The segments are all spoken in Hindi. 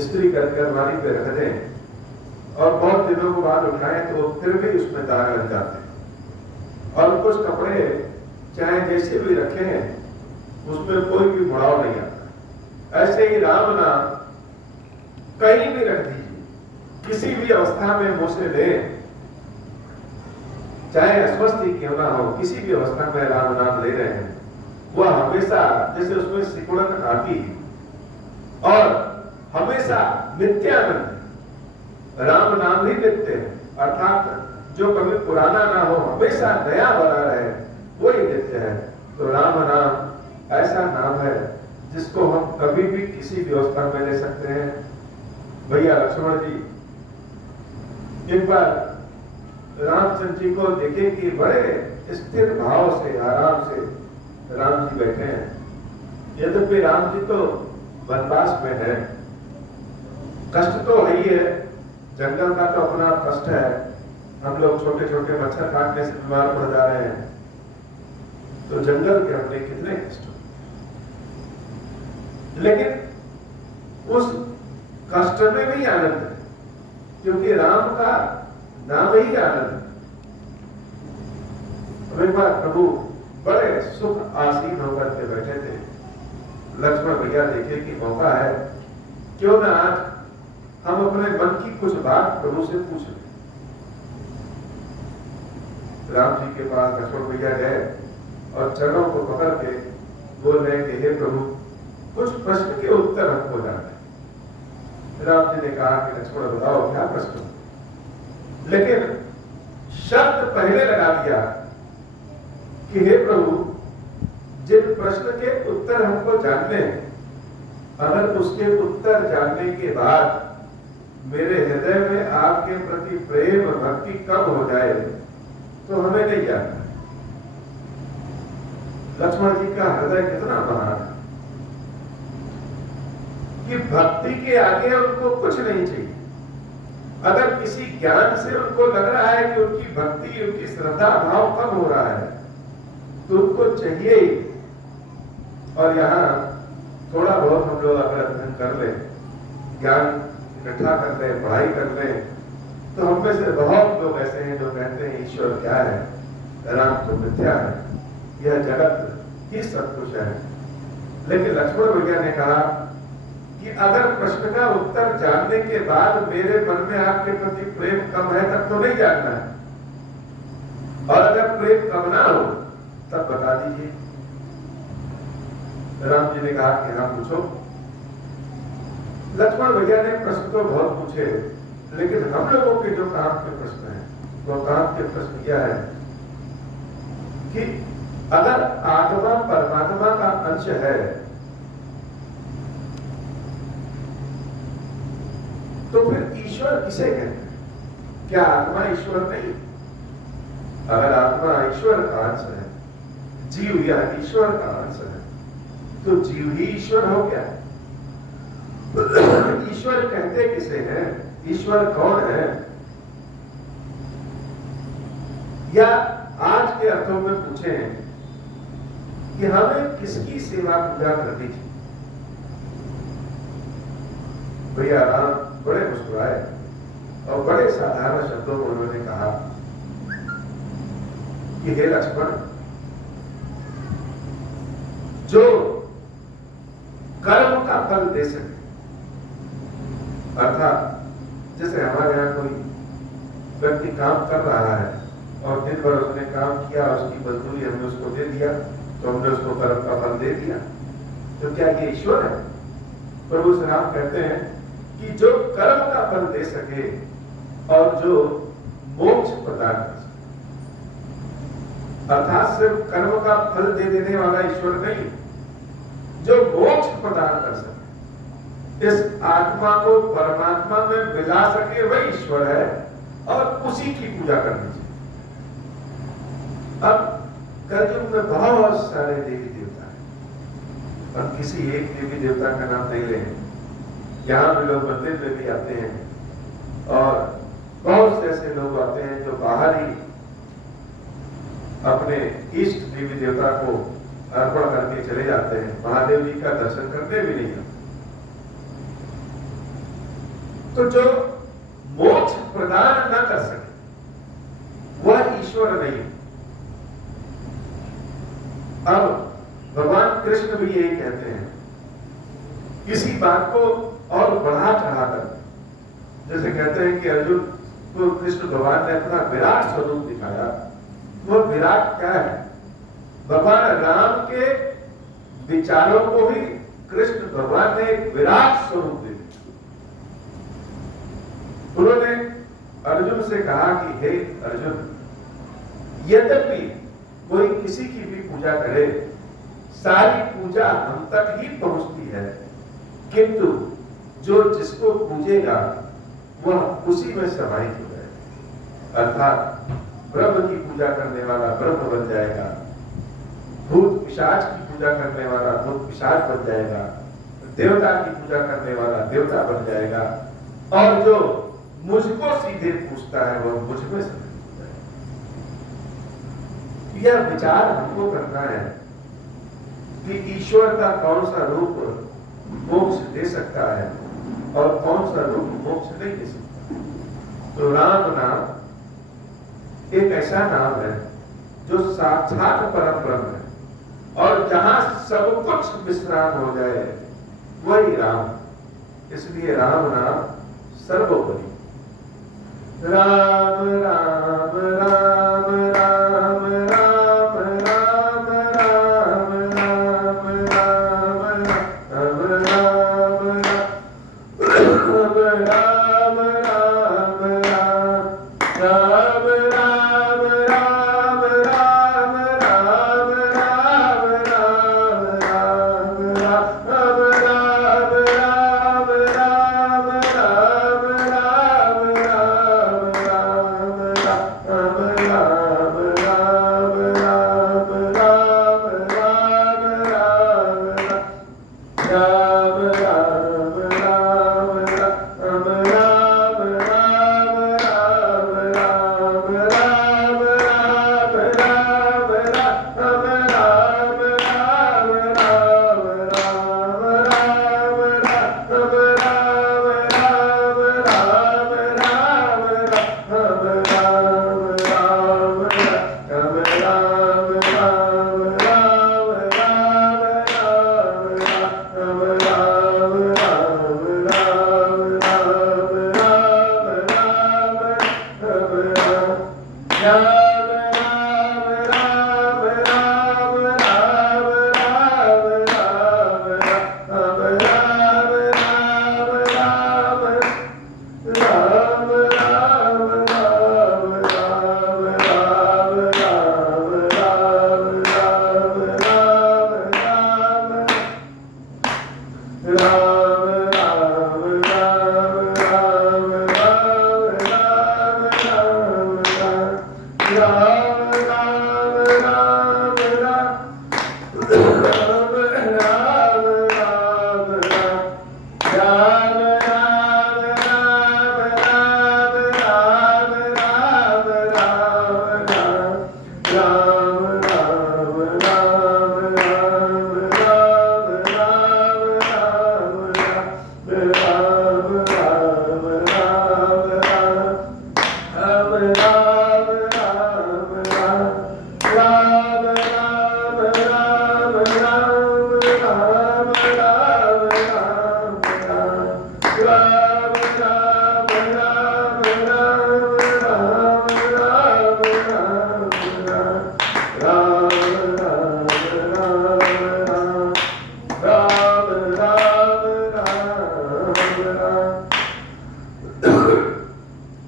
इस्त्री करके अलमारी पे रख दें और बहुत दिनों के बाद उठाएं तो फिर भी उसमें दाग लग जाते हैं। और कुछ कपड़े चाहे जैसे भी रखें उसमें कोई भी मुड़ाव नहीं आता। ऐसे ही राम नाम कहीं भी रख दीजिए, किसी भी अवस्था में मुंह से लें, चाहे अस्वस्थ ही क्यों ना हो, किसी भी अवस्था में राम नाम ले रहे हैं, वह हमेशा जैसे उसमें सिकुड़न आती है और हमेशा नित्यानंद राम नाम ही नित्य है, अर्थात जो कभी पुराना ना हो, हमेशा नया बना रहे, वो ही नित्य है। तो राम नाम ऐसा नाम है जिसको हम कभी भी किसी भी अवस्था में ले सकते हैं। भैया लक्ष्मण जी एक बार रामचंद्र जी को देखे कि बड़े स्थिर भाव से आराम से राम जी बैठे हैं। यद्यपि राम जी तो वनवास में है, कष्ट तो है ही है, जंगल का तो अपना कष्ट है, हम लोग छोटे छोटे मच्छर काटने से बीमार पड़ जा रहे हैं, तो जंगल के अपने कितने कष्ट। लेकिन उस कष्ट में भी आनंद है, क्योंकि राम का नाम ही आनंद है। एक बार प्रभु बड़े सुख आसीन होकर के बैठे थे। लक्ष्मण भैया देखे कि मौका है, क्यों ना आज हम अपने मन की कुछ बात प्रभु से पूछ लें। राम जी के पास लक्ष्मण भैया गए और चरणों को पकड़ के बोल रहे कि हे प्रभु, कुछ प्रश्न के उत्तर हमको जानना है। राम जी ने कहा कि लक्ष्मण बताओ क्या प्रश्न, लेकिन शर्त पहले लगा दिया कि हे प्रभु, जिन प्रश्न के उत्तर हमको जानने हैं, अगर उसके उत्तर जानने के बाद मेरे हृदय में आपके प्रति प्रेम भक्ति कम हो जाए तो हमें नहीं जानना। लक्ष्मण जी का हृदय कितना महान है कि भक्ति के आगे उनको कुछ नहीं चाहिए। अगर किसी ज्ञान से उनको लग रहा है कि उनकी भक्ति, उनकी श्रद्धा भाव कम हो रहा है, तो उनको चाहिए ही। और यहाँ थोड़ा बहुत हम लोग अगर अध्ययन कर ले, ज्ञान इकट्ठा कर ले, पढ़ाई कर ले, तो हम में से बहुत लोग ऐसे हैं जो कहते हैं ईश्वर क्या है, राम तो मिथ्या है, यह जगत ही सब कुछ है। लेकिन लक्ष्मण भैया ने कहा कि अगर प्रश्न का उत्तर जानने के बाद मेरे मन में आपके प्रति प्रेम कम है तब तो नहीं जानना है, और अगर प्रेम कम ना हो तब बता दीजिए। राम जी ने कहा कि हाँ पूछो। लक्ष्मण भैया ने प्रश्न तो बहुत पूछे, लेकिन हम लोगों के जो काम के प्रश्न हैं, वो काम के प्रश्न क्या है कि अगर आत्मा परमात्मा का अंश है तो फिर ईश्वर किसे कहते हैं? क्या आत्मा ईश्वर नहीं? अगर आत्मा ईश्वर का अंश है, जीव यह ईश्वर का अंश है, तो जीव ही ईश्वर हो गया। ईश्वर कहते किसे हैं? ईश्वर कौन है? या आज के अर्थों में पूछें कि हमें किसकी सेवा पूजा करनी चाहिए? भैया राम बड़े मुस्कुराए और बड़े साधारण शब्दों में उन्होंने कहा कि हे लक्ष्मण, जो कर्म का फल दे सके, अर्थात जैसे हमारे यहां कोई व्यक्ति काम कर रहा है और दिन भर उसने काम किया, उसकी मजदूरी हमने उसको दे दिया, तो हमने उसको कर्म का फल दे दिया, तो क्या ये ईश्वर है? प्रभु श्री राम कहते हैं कि जो कर्म का फल दे सके और जो मोक्ष प्रदान कर सके, अर्थात सिर्फ कर्म का फल दे देने वाला ईश्वर नहीं, जो मोक्ष प्रदान कर सके, इस आत्मा को परमात्मा में मिला सके, वही ईश्वर है और उसी की पूजा करनी चाहिए। अब कलयुग में बहुत सारे देवी देवता हैं, और किसी एक देवी देवता का नाम नहीं लेंगे। यहाँ भी लोग मंदिर में भी आते हैं, और बहुत से ऐसे लोग आते हैं जो बाहर ही अपने इष्ट देवी देवता को अर्पण करके चले जाते हैं, महादेव जी का दर्शन करने भी नहीं आते। तो जो मोक्ष प्रदान न कर सके वह ईश्वर नहीं। अब भगवान कृष्ण भी यही कहते हैं, किसी बात को और बढ़ा चढ़ाकर, जैसे कहते हैं कि अर्जुन को कृष्ण भगवान ने अपना विराट स्वरूप दिखाया। वो विराट क्या है? भगवान राम के विचारों को भी कृष्ण भगवान ने एक विराट स्वरूप दे दिया। उन्होंने अर्जुन से कहा कि हे अर्जुन, यद्यपि कोई किसी की भी पूजा करे, सारी पूजा हम तक ही पहुंचती है, किंतु जो जिसको पूजेगा वह उसी में समाहित हो जाएगा। अर्थात ब्रह्म की पूजा करने वाला ब्रह्म बन जाएगा, भूत पिशाच की पूजा करने वाला भूत पिशाच बन जाएगा, देवता की पूजा करने वाला देवता बन जाएगा, और जो मुझको सीधे पूछता है वह मुझ में समाहित हो जाएगा। यह विचार हमको करना है कि ईश्वर का कौन सा रूप मोक्ष दे सकता है और कौन सा रूप मोक्ष नहीं दे सकता। तो राम नाम एक ऐसा नाम है जो साक्षात परम ब्रह्म है, और जहां सब कुछ विश्राम हो जाए वही राम। इसलिए राम नाम सर्वोपरि। राम राम राम राम राम राम राम राम राम राम राम राम राम राम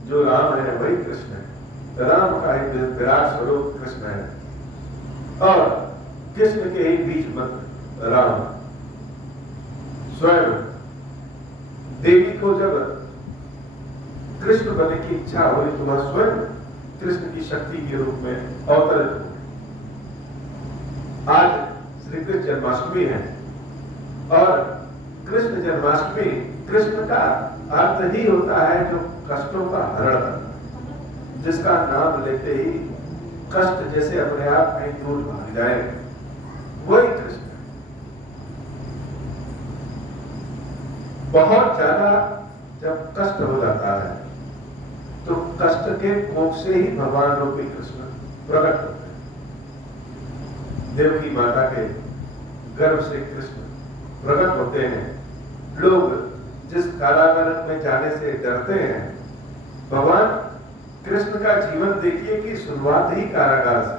जो राम है वही कृष्ण है। राम का एक विराट स्वरूप कृष्ण है और कृष्ण के ही बीच मत राम स्वयं देवी को जब कृष्ण बनने की इच्छा हुई तो वह स्वयं कृष्ण की शक्ति के रूप में अवतरित हुए। आज श्री कृष्ण जन्माष्टमी है और कृष्ण जन्माष्टमी कृष्ण का अर्थ ही होता है जो कष्टों का हरण करना, जिसका नाम लेते ही कष्ट जैसे अपने आप कहीं दूर भाग जाए, वही कृष्ण है। बहुत ज्यादा जब कष्ट हो जाता है तो कष्ट के कोख से ही भगवान रूपी कृष्ण प्रकट होते हैं। देवकी माता के गर्भ से कृष्ण प्रकट होते हैं। लोग जिस कारागार में जाने से डरते हैं, भगवान कृष्ण का जीवन देखिए कि शुरुआत ही कारागार से।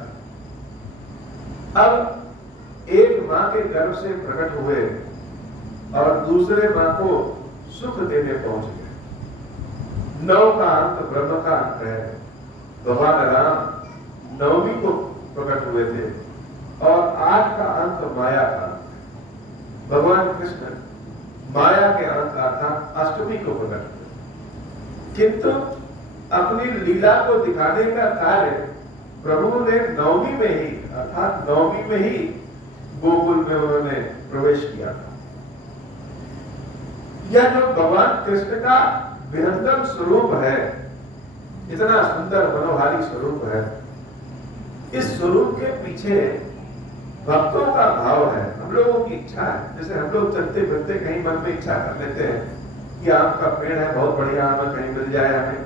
अब एक मां के गर्भ से प्रकट हुए और दूसरे मां को सुख देने पहुंच गए। 9 का अंक ब्रह्म का अंक है। भगवान राम 9वीं को प्रकट हुए थे और 8 का अंक माया का अंक। भगवान कृष्ण माया के अंक अर्थात अष्टमी को प्रकट हुए, किंतु अपनी लीला को दिखाने का कार्य प्रभु ने 9वीं में ही अर्थात 9वीं में ही गोकुल में उन्होंने प्रवेश किया था। यह जो भगवान कृष्ण का विहंगम स्वरूप है, इतना सुंदर मनोहारी स्वरूप है, इस स्वरूप के पीछे भक्तों का भाव है, हम लोगों की इच्छा है। जैसे हम लोग चलते फिरते कहीं मन में इच्छा कर लेते हैं कि आम का पेड़ है, बहुत बढ़िया आम कहीं मिल जाए हमें।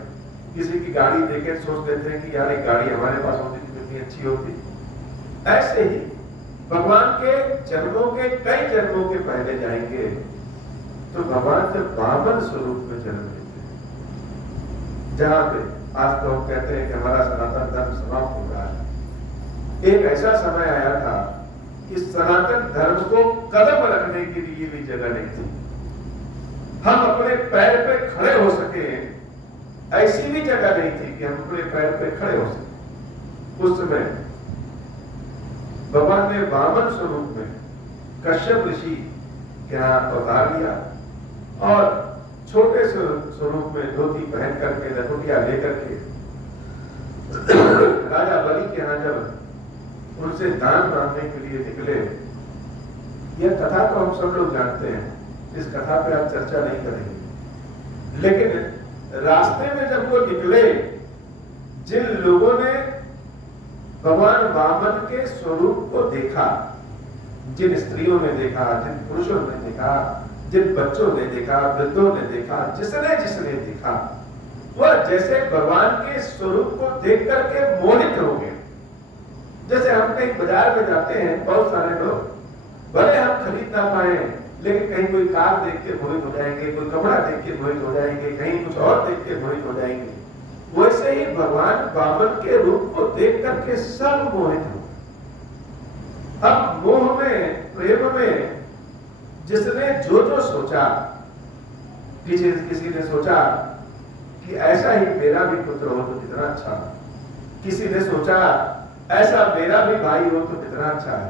किसी की गाड़ी देखे सोच लेते हैं कि यार एक गाड़ी हमारे पास होती तो कितनी अच्छी होती। ऐसे ही भगवान के जन्मों के कई जन्मों के पहले जाएंगे तो भगवान जब वामन स्वरूप में जन्म लेते हैं, जहां पे आज तो हम कहते हैं कि हमारा सनातन धर्म समाप्त हो रहा है, एक ऐसा समय आया था कि सनातन धर्म को कदम रखने के लिए भी जगह नहीं थी। हम अपने पैर पे खड़े हो सके ऐसी भी जगह नहीं थी कि हम अपने पैर पे खड़े हो सके। उस समय भगवान ने वामन स्वरूप में कश्यप ऋषि के यहाँ अवतार लिया और छोटे से स्वरूप में धोती पहन करके लखोटिया लेकर के राजा बलि के यहाँ जब उनसे दान मांगने के लिए निकले। यह कथा तो हम सब लोग जानते हैं, इस कथा पे आप चर्चा नहीं करेंगे, लेकिन रास्ते में जब वो निकले, जिन लोगों ने भगवान वामन के स्वरूप को देखा, जिन स्त्रियों ने देखा, जिन पुरुषों ने देखा, जिन बच्चों ने देखा, वृद्धों ने देखा, जिसने जिसने देखा, वह जैसे भगवान के स्वरूप को देख करके मोहित हो गए। जैसे हम कहीं बाजार में जाते हैं, बहुत सारे लोग भले हम खरीद ना पाए, लेकिन कहीं कोई कार देख के मोहित हो जाएंगे, कोई कपड़ा देख के मोहित हो जाएंगे, कहीं कुछ और देख के मोहित हो जाएंगे। वैसे ही भगवान वामन के रूप को देख करके सब मोहित हो। अब मोह में, प्रेम में जिसने जो जो सोचा, किसी ने सोचा कि ऐसा ही मेरा भी पुत्र हो तो कितना अच्छा, किसी ने सोचा ऐसा मेरा भी भाई हो तो कितना अच्छा है,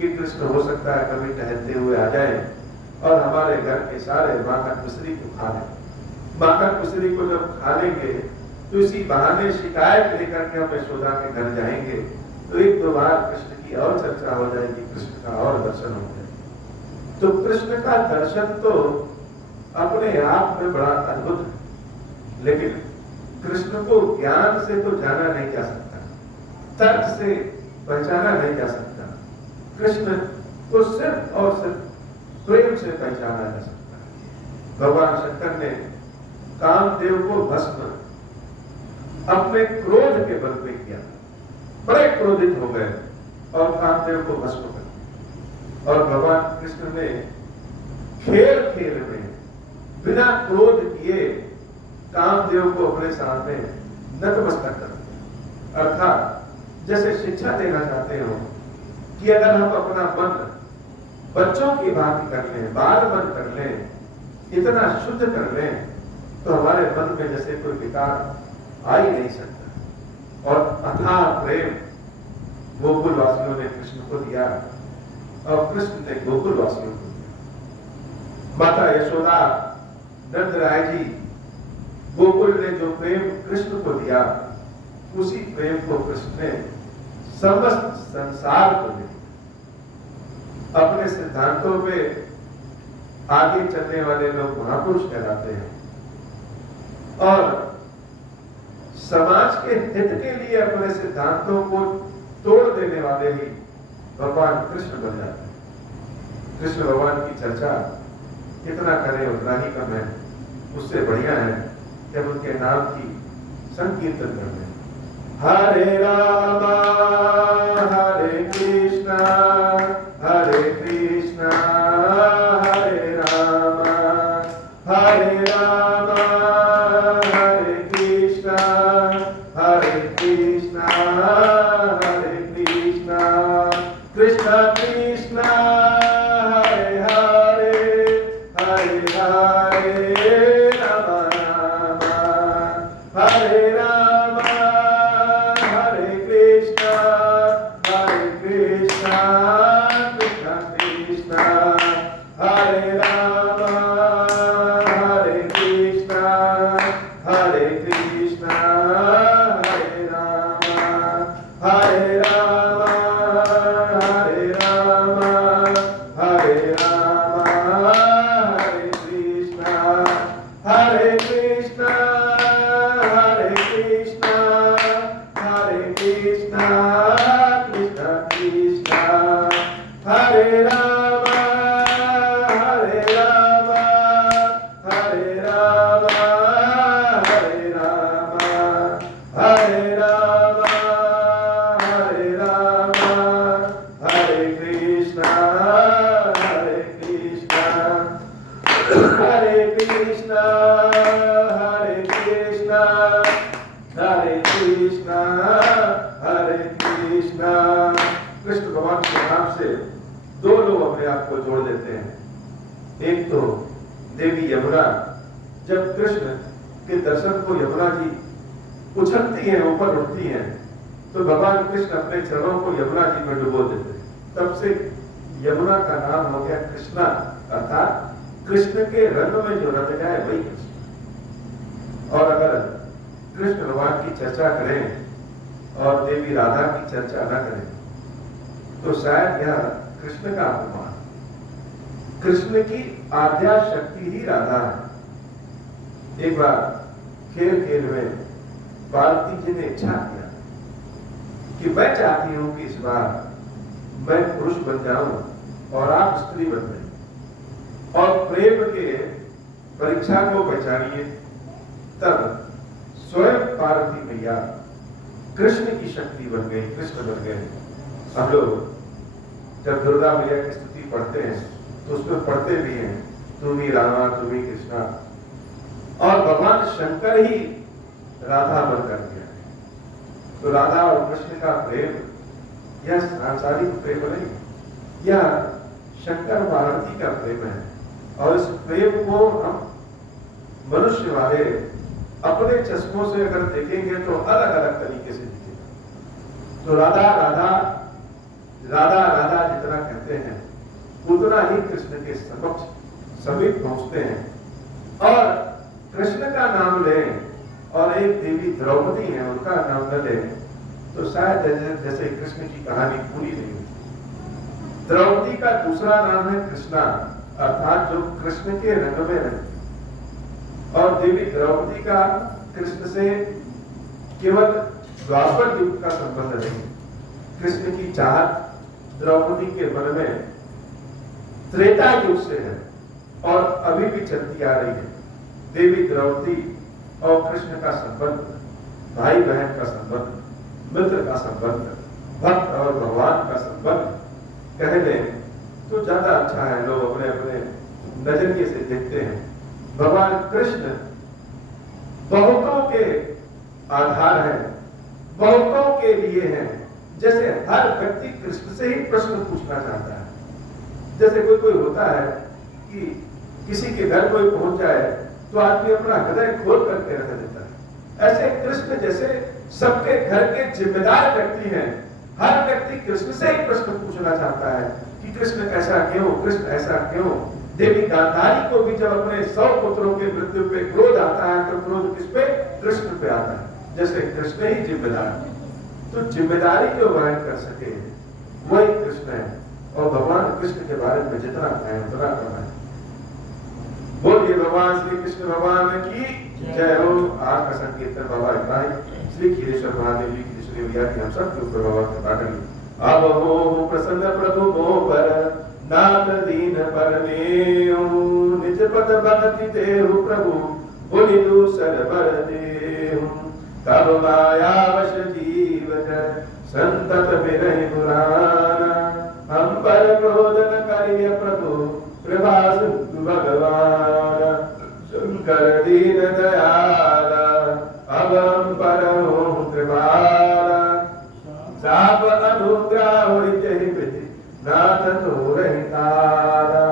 कि कृष्ण हो सकता है कभी टहलते हुए आ जाए और हमारे घर के सारे माखन मिश्री को खा लें। माखन मिश्री को जब खा लेंगे तो इसी बहाने शिकायत लेकर के हम यशोदा के घर जाएंगे, तो एक दो बार कृष्ण की और चर्चा हो जाएगी, कृष्ण का और दर्शन हो जाएगा। तो कृष्ण का दर्शन तो अपने आप में बड़ा अद्भुत है, लेकिन कृष्ण को ज्ञान से तो जाना नहीं जा सकता, तर्क से पहचाना नहीं जा सकता। कृष्ण को सिर्फ और सिर्फ प्रेम से पहचाना जा सकता है। भगवान शंकर ने कामदेव को भस्म अपने क्रोध के बल पे किया, बड़े क्रोधित हो गए और कामदेव को भस्म कर दिया। और भगवान कृष्ण ने खेल खेल में बिना क्रोध किए कामदेव को अपने सामने नतमस्तक कर दिया। अर्थात जैसे शिक्षा देना चाहते हो कि अगर हम अपना मन बच्चों की बात कर लें, बाल मन कर लें, इतना शुद्ध कर लें, तो हमारे मन में जैसे कोई विकार आ ही नहीं सकता। और अथाह प्रेम गोकुलवासियों ने कृष्ण को दिया और कृष्ण ने गोकुलवासियों को दिया। माता यशोदा, नंद राय जी, गोकुल ने जो प्रेम कृष्ण को दिया, उसी प्रेम को कृष्ण ने समस्त संसार को दिया। अपने सिद्धांतों पे आगे चलने वाले लोग महापुरुष कहलाते हैं और समाज के हित के लिए अपने सिद्धांतों को तोड़ देने वाले ही भगवान कृष्ण बन जाते हैं। कृष्ण भगवान की चर्चा कितना करें उतना ही कम है। उससे बढ़िया है जब उनके नाम की संकीर्तन कर लें। हरे रामा हरे कृष्णा हरे कृष्णा हरे रामा हरे रामा हरे कृष्णा हरे कृष्णा हरे कृष्णा कृष्णा कृष्णा हरे हरे हरे हरे रामा रामा हरे रामा हरे कृष्णा कृष्णा कृष्णा हरे रामा हरे कृष्णा कृष्णा हरे रामा हरे रामा हरे रामा हरे रामा हरे कृष्णा कृष्णा कृष्णा कृष्णा कृष्णा हरे रामा हरे रामा हरे रामा हरे रामा हरे रामा हरे रामा हरे कृष्णा हरे कृष्णा हरे कृष्णा हरे कृष्णा हरे कृष्णा। कृष्ण भगवान के नाम से दो लोग अपने आप को जोड़ देते हैं। एक तो देवी यमुना, जब कृष्ण के दर्शन को यमुना जी उछलती हैं, ऊपर उठती हैं, तो भगवान कृष्ण अपने चरणों को यमुना जी में डुबो देते हैं। तब से यमुना का नाम हो गया कृष्णा, अर्थात कृष्ण के रंग में जो रंग जाए वही कृष्ण। और अगर कृष्ण भगवान की चर्चा करें और देवी राधा की चर्चा न करें तो शायद यह कृष्ण का अपमान। कृष्ण की आद्या शक्ति ही राधा है। एक बार खेल खेल में पार्वती जी ने इच्छा किया कि मैं चाहती हूं कि इस बार मैं पुरुष बन जाऊं और आप स्त्री बन गए, और प्रेम के परीक्षा को पहचानिए। तब स्वयं पार्वती मैया कृष्ण की शक्ति बन गई, कृष्ण बन गए। हम लोग जब दुर्गा मैया की स्तुति पढ़ते हैं तो उसमें पढ़ते भी हैं, तुम ही रामा तुम ही कृष्णा, और भगवान शंकर ही राधा बनकर गया। तो राधा और कृष्ण का प्रेम यह सांसारिक प्रेम नहीं, यह शंकर पार्वती का प्रेम है। और इस प्रेम को हम मनुष्य वाले अपने चश्मों से अगर देखेंगे तो अलग अलग तरीके से दिखेगा। तो राधा राधा राधा राधा जितना कहते हैं उतना ही कृष्ण के समक्ष समीप पहुंचते हैं। और कृष्ण का नाम लें और एक देवी द्रौपदी है उनका नाम न लें तो शायद जैसे कृष्ण की कहानी पूरी नहीं होती। द्रौपदी का दूसरा नाम है कृष्णा, अर्थात जो कृष्ण के रंग में रहती। और देवी द्रौपदी का कृष्ण से केवल द्वापर युग का संबंध नहीं, कृष्ण की चाहत द्रौपदी के मन में त्रेता युग से है और अभी भी चलती आ रही है। देवी द्रौपदी और कृष्ण का संबंध भाई बहन का संबंध, मित्र का संबंध, भक्त और भगवान का संबंध कह लें तो ज्यादा अच्छा है। लोग अपने अपने नजरिए से देखते हैं। भगवान कृष्ण बहुतों के आधार है, बहुतों के लिए है। जैसे हर व्यक्ति कृष्ण से ही प्रश्न पूछना चाहता है। जैसे कोई होता है कि किसी के घर कोई पहुंच जाए तो आदमी अपना हृदय खोल करके रख देता है। ऐसे कृष्ण जैसे सबके घर के जिम्मेदार व्यक्ति हैं। हर व्यक्ति कृष्ण से ही प्रश्न पूछना चाहता है कि कृष्ण ऐसा क्यों, कृष्ण ऐसा क्यों। देवी गांधारी को भी जब अपने 100 पुत्रों के मृत्यु पे क्रोध आता है तो क्रोध किस पे? कृष्ण पे आता है। जैसे कृष्ण ही जिम्मेदार है, तो जिम्मेदारी जो वहन कर सके वही कृष्ण है। और भगवान कृष्ण के बारे में जितना कहें उतना कम है। बोलिए भगवान श्री कृष्ण भगवान की जय हो। आज का संकीर्तन बाबा इब्राहिम श्री खीरेश्वर महादेव जी की श्री विद्या की हम सब के ऊपर बाबा कृपा करें। अब हो प्रसन्न प्रभु मो पर नाथ दीन परमेऊ, निज पद भक्ति देहु प्रभु बोली दूसर बर देहु। तब माया वश जीवन संतत बिरहि पुराना, हम पर क्रोध न करिय प्रभु कृपा सिंधु भगवान। शंकर दीन दयाला अब हम पर हो कृपाला, साप अनुग्रह जहि विधि नाथ तो रही तारा।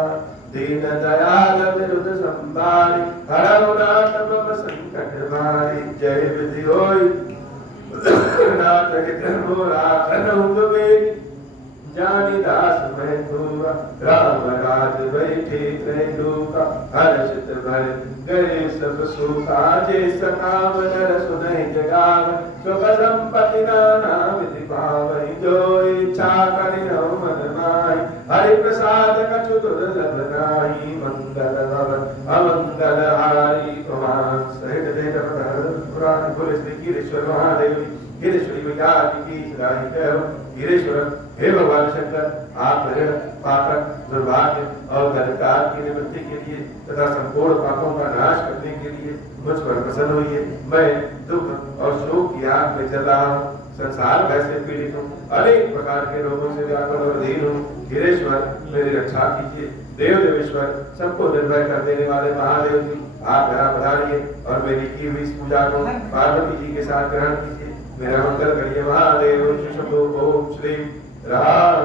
दीन दयाल विरुद्ध संभारी हरहु नाथ मम संकट मारी। जय विधि होई नाथ हित राखन बेरी, जानी दास मैं धुआ राम राज बैठे त्रैलोका। हर्षित भर गए सब सुखा, जे सकाम नर सुनहि जगाव। सुख संपत्ति नाना विधि पावहि, जो इच्छा करि मन माहि। हरि प्रसाद कछु दुर्लभ नाहि, मंगल भवन अमंगल हारी। प्रमाण सहित देव पुराण बोले श्री गिरीश्वर महादेव गिरीश्वरी मैया की जय हो। गिरीश्वर हे भगवान शंकर, आप ऋण पातक दुर्भाग्य और दरिद्रता की निवृत्ति के लिए तथा संपूर्ण पापों का नाश करने के लिए मुझ पर प्रसन्न होइए। मैं दुख और शोक की आग में जल रहा हूँ, संसार भय से पीड़ित हूँ, अनेक प्रकार के रोगों से व्याकुल और दीन हूँ। गिरीश्वर मेरी रक्षा कीजिए। देव देवेश्वर सबको निर्भय कर देने वाले महादेव जी, आप यहाँ पधारिए और मेरी की हुई इस पूजा को पार्वती जी के साथ ग्रहण कीजिए। मेरा मंगल करिए महादेव। शंभो ओम श्री राम